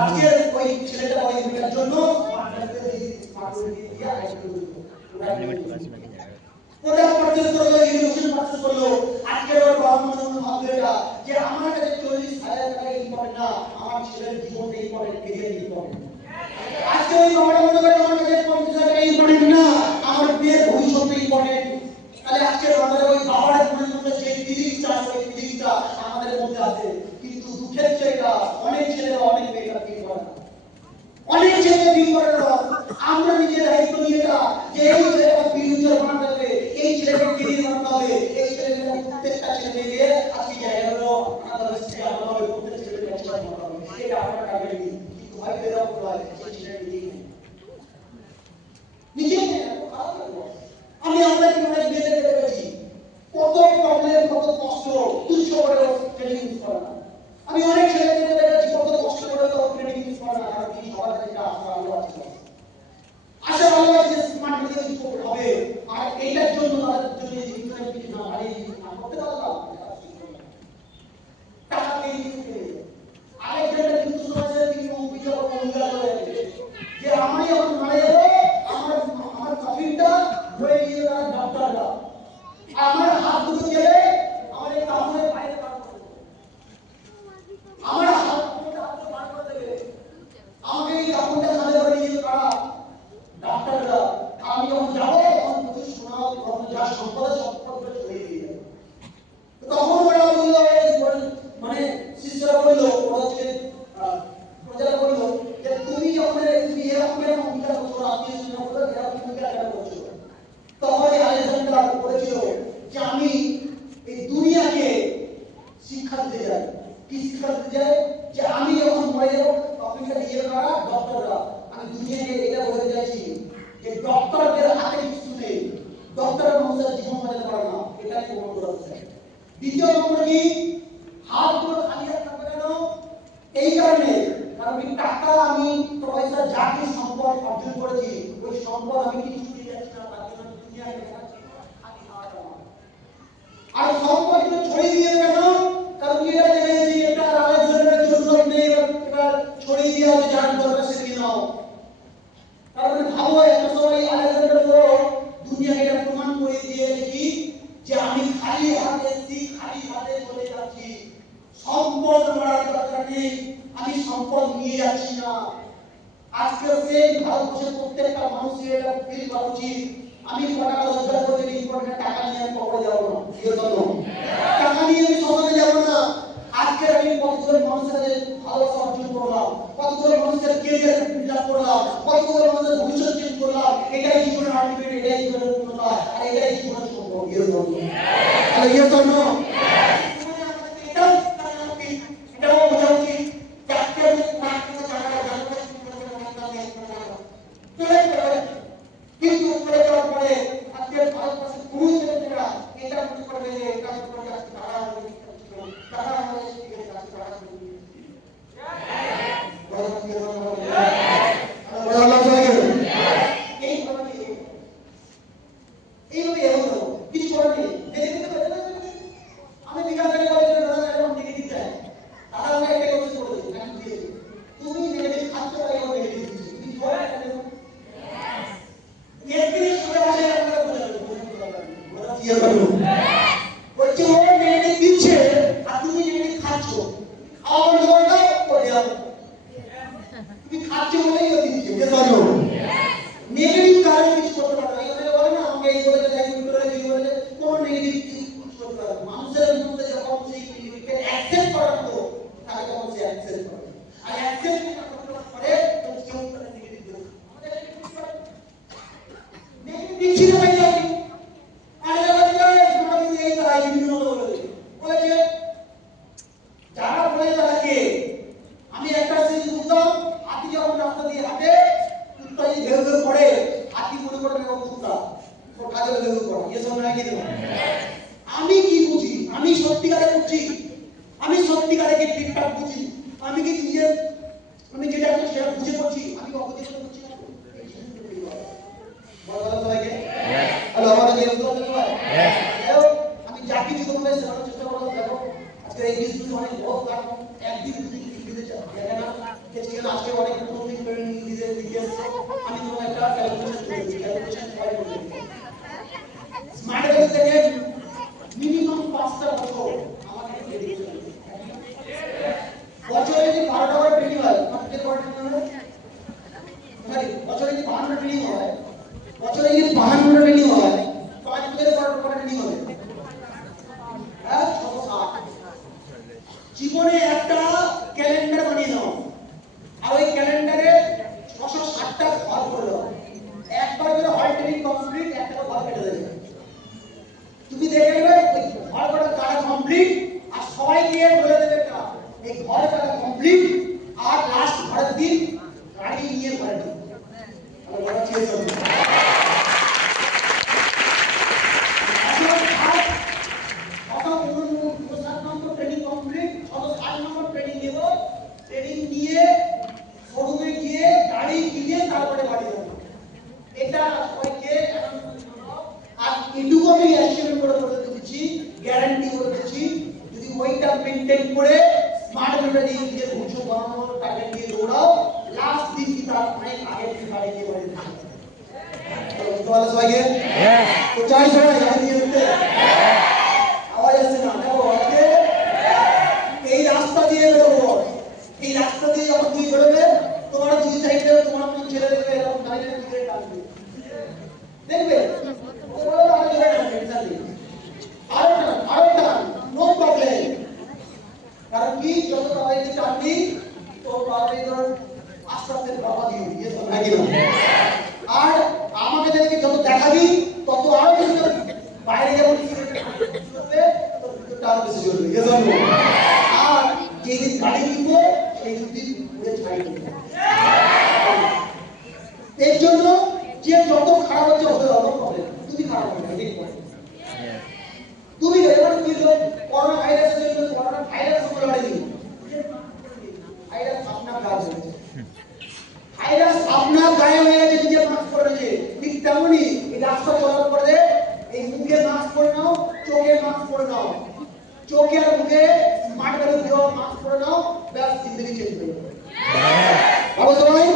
আজকের ওই ছেলেটা ওই মেয়েটার জন্য ওরা পারচেজ করলো, ইউনিভার্সিটি পারচেজ করলো। আজকে ওর বাবা মা ভাববে এটা যে আমার কাছে 40,000 টাকা ইম্পর্টেন্ট না, আমার ছেলের জীবনটা ইম্পর্টেন্ট, ক্যারিয়ার ইম্পর্টেন্ট। আজকে ওই বাবাটা মনে করে আমার কাছে 50,000 টাকা ইম্পর্টেন্ট না, আমার মেয়ের ভবিষ্যৎ ইম্পর্টেন্ট। তাহলে আজকে আমাদের ওই বাবার মনের মধ্যে যে ফিলিংসটা আছে, ওই ফিলিংসটা আমাদের মধ্যে আছে। কিন্তু দুঃখের জায়গা অনেক ছেলেরা অনেক মেয়েরা ফিল করে না, অনেক ছেলে ফিল করে না। আমরা নিজের দায়িত্ব নিয়ে না যে এই ছেলেটা ফিউচার বানাতে হবে, এই ছেলেটা ক্যারিয়ার বানাতে হবে, এই ছেলেটা প্রত্যেকটা ছেলেকে আজকে জায়গাগুলো আমাদের শিক্ষা আনতে হবে, প্রত্যেক ছেলেকে চেষ্টা করতে হবে। এটা আমরা কাজে নিই, কিন্তু হয়তো এরা বলে সেই ছেলেটা নিজে খারাপ লাগবে। আমি আমরা কি অনেক মেয়েদের দেখেছি কত প্রবলেম, কত কষ্ট, তুচ্ছ করে ট্রেনিং মিস করে না। আমি অনেক ছেলেদের দেখেছি কত কষ্ট করে তো ট্রেনিং মিস করে না, কারণ কি সবার কাছে আশা ভালো আছে স্মার্ট মিডিয়া কিছু হবে। আর এইটার জন্য তাদের জন্য ইন্টারনেট কিছু না হারিয়ে না করতে পারলাম টাকা পেয়ে দিতে। আরেকজনের কিন্তু সমাজের কিছু অভিযোগ মহিলা করে যে আমি এখন মারা যাবো, আমার কফিনটা হয়ে গিয়ে তারা ডাক্তাররা আমার হাত দুটো গেলে আমার এই কাপড়ের বাইরে বার করে দেবে, আমার হাত দুটো বার করে দেবে, আমাকে এই কাপড়টা খালে করে নিয়ে তারা ডাক্তাররা। আমি যখন যাবো তখন তুমি শোনাও, তখন যা সম্পদ ছড়িয়ে দিয়ে যাবে। তখন ওরা বললো, মানে শিষ্যরা বললো, ওরা হচ্ছে প্রজারা বললো যে তুমি যখন তুমি এরকম কেন অঙ্গীকার করছো, আত্মীয় স্বজন বললো এরকম অঙ্গীকার কেন করছো। তখন আলেকজান্ডার বলেছিল যে আমি এই দুনিয়াকে শিক্ষা দিতে যাই। কি শিক্ষা দিতে যাই? যে আমি যখন মরে যাবো তখন ইয়ে করা ডক্টররা, আমি দুনিয়াকে এটা বলতে চাইছি যে ডক্টরদের হাতে কিছু নেই, ডক্টরের মানুষের জীবন বাঁচাতে পারে না, এটাই প্রমাণ করা চাই। দ্বিতীয় নম্বর কি, হাতগুলো খালি হাত থাকবে কেন? এই কারণে, কারণ এই টাকা আমি পয়সা যা কিছু সম্পদ অর্জন করেছি, ওই সম্পদ আমি কিছু দিয়ে যাচ্ছি না, তার জন্য দুনিয়াকে দেখাচ্ছি খালি হাত আমার। আর সম্পদ ছড়িয়ে দিয়ে কেন? কারণ এরা জেনেছি এটা আলেকজান্ডারের জন্য নেই, এবার ছড়িয়ে দিয়ে আছে যার দরকার সে নিয়ে নাও। কারণ ভাবো একটা সময় আলেকজান্ডার দুনিয়াকে এটা প্রমাণ করে দিয়েছে কি যে আমি খালি হাতে এসেছি, খালি হাতে চলে যাচ্ছি, সম্পদ মারার দরকার নেই, আমি সম্পদ নিয়ে যাচ্ছি না। আজকে সেই ভারতবর্ষের প্রত্যেকটা মানুষের এটা ফিল করা উচিত, আমি টাকা রোজগার করে ইম্পর্টেন্ট টাকা নিয়ে আমি কবরে যাবো না, টাকা নিয়ে আমি সমাজে যাবো না। আজকে আমি কতজন মানুষের ভালোবাসা অর্জন করলাম, কতজন মানুষের কেরিয়ার বিল্ড আপ করলাম, কতজন মানুষের ভবিষ্যৎ চেঞ্জ করলাম, এটাই জীবনের আলটিমেট, এটাই জীবনের পূর্ণতা, আর এটাই জীবনের সম্পর্ক। এটাও বোঝা উচিত যাকে আমি কিন্তু উপরে যাওয়ার পরে আজকে ভারতবর্ষের কোন ছেলেমেয়েরা এটা মনে করবে যে এটা করে আজকে তারা আমি বিকাশ থেকে বলেছিলাম দাদা এরকম নেগেটিভ চাই, দাদা আমাকে একটা কোর্স করে দিন, আমি দিয়েছি, তুমি নেগেটিভ খাচ্ছ তাই ও নেগেটিভ দিচ্ছি, তুমি জয় কেন এর সুরে আসে আপনারা বোঝাবেন বোঝা করো বলছে ও নেগেটিভ দিচ্ছে আর তুমি নেগেটিভ খাচ্ছ, আমার বলটা করে দাও, তুমি খাচ্ছ বলেই ও দিচ্ছে, বুঝছো নেগেটিভ কারণে কিছু করতে পারবে না। এখানে বলে না আমাকে এই বলে যাই করে দিই বলে কোন নেগেটিভ কিছু করতে পারবে না। মানুষের মধ্যে যখন সেই নেগেটিভকে অ্যাকসেপ্ট করার মতো তাকে তখন সে অ্যাকসেপ্ট করে, আর অ্যাকসেপ্ট করতে পারে তো কেউ তার নেগেটিভ দেবে আমাদের নেগেটিভ ছিল ভাই আমি আরে বলে আমরা কিন্তু এই তাই বিভিন্ন বলেছে যারা বলে তাকে আমি একটা জিনিস বুঝলাম, হাতি যখন রাস্তা দিয়ে হাঁটে কুত্তা যদি ঘেউ ঘেউ করে হাতি মনে করে না কুত্তা ওর কাজে ঘেউ ঘেউ করে, এসব না কি দেবো। আমি কি বুঝি, আমি সত্যিকারে বুঝি, আমি সত্যিকারে কি ঠিকঠাক বুঝি, আমি কি নিজের আমি যেটা আমি সেটা বুঝে করছি, আমি অবুঝে করছি না। বলা সবাইকে হ্যালো, আমাদের যে আমি যা কিছু তোমাদের শেখানোর চেষ্টা করলাম, দেখো আজকে এই বিষয়টা অনেক বড়, কারণ একদিন বেসিক্যালি আজকে অনেক নতুন ট্রেনিং দিতে দিয়েছে আমি তোমার একটা ক্যালকুলেশন করে দিই ক্যালকুলেশন ফাইল করে দিই স্মার্ট ওয়েব থেকে মিনিমাম 5টা বছর আমাকে ট্রেনিং করতে বছরে যদি 12টা করে ট্রেনিং হয় কত করে ট্রেনিং হয় সরি বছরে যদি 52টা ট্রেনিং হয় বছরে যদি 52টা ট্রেনিং হয় 5 বছরে 12টা করে ট্রেনিং হবে হ্যাঁ 660 জীবনে একটা ক্যালেন্ডার বানিয়ে নাও আর ওই ক্যালেন্ডারে 660টা ঘর করে দাও একবার করে হল ট্রেনিং কমপ্লিট একটা ঘর কেটে দেবে তুমি দেখে নেবে ওই ঘর কটা কাজ কমপ্লিট আর সবাই গিয়ে বলে দেবে একটা এই ঘর কাজ কমপ্লিট আর লাস্ট ঘরের দিন গাড়ি নিয়ে ঘরে ঢুকবে আমরা বলা চেয়ে চলবে ট্রেনিং কমপ্লিট 60 নম্বর ট্রেনিং নেব ট্রেনিং নিয়ে শোরুমে গিয়ে গাড়ি কিনে তারপরে বাড়ি যাব এটা সবাইকে আর এটুকু আমি অ্যাসিওর করে বলে দিচ্ছি গ্যারান্টি করে দিচ্ছি যদি ওইটা মেইনটেইন করে স্মার্ট মেথডে দিয়ে ঘুষো বানানোর টার্গেট দিয়ে দৌড়াও লাস্ট দিন কি তার অনেক আগে থেকে গাড়ি দিয়ে বাড়ি যাবে চলো সবাইকে তো চাই সবাই গাড়ি দিয়ে উঠতে আওয়াজ আসছে না দেখো আজকে এই রাস্তা দিয়ে বেরোবো এই রাস্তা দিয়ে যখন তুমি বেরোবে তোমার দুই সাইডে তোমার কোন ছেলে দেখবে এরকম দাঁড়িয়ে দিকে টানবে দেখবে ওরা আগে ধরে টানবে ইনশাআল্লাহ আরেকটা নো প্রবলেম কারণ কি যত তাড়াতাড়ি টানবি তো তাড়াতাড়ি ধর আস্তে আস্তে বাবা দিয়ে দিয়ে তো নাকি না আর আমাকে দেখে যত দেখাবি তত আরো বেশি বাইরে যেমন করবে তো ভিতরটা আরো বেশি জ্বলবে এজন্য আর যেদিন গাড়ি কিনবো সেই দিন পুরো ছাই দেবে এর জন্য যে যত খারাপ হচ্ছে হতে দাও প্রবলেম তুমি খারাপ হবে না ঠিক করে তুমি এবার তুমি করোনা ভাইরাসের জন্য করোনা ভাইরাস করে লড়াই ভাইরাস আপনার কাজ হয়েছে ভাইরাস আপনার গায়ে হয়ে গেছে নিজে মাস্ক পরেছে ঠিক তেমনই এই রাস্তা চলার পরে এই মুখে মাস্ক পরে নাও চোখে মাস্ক পরে নাও চোখে আর মুখে স্মার্ট করে দিও মাস্ক পরে নাও ব্যাস জিন্দগি চেঞ্জ হয়ে যাবে ভালো সবাই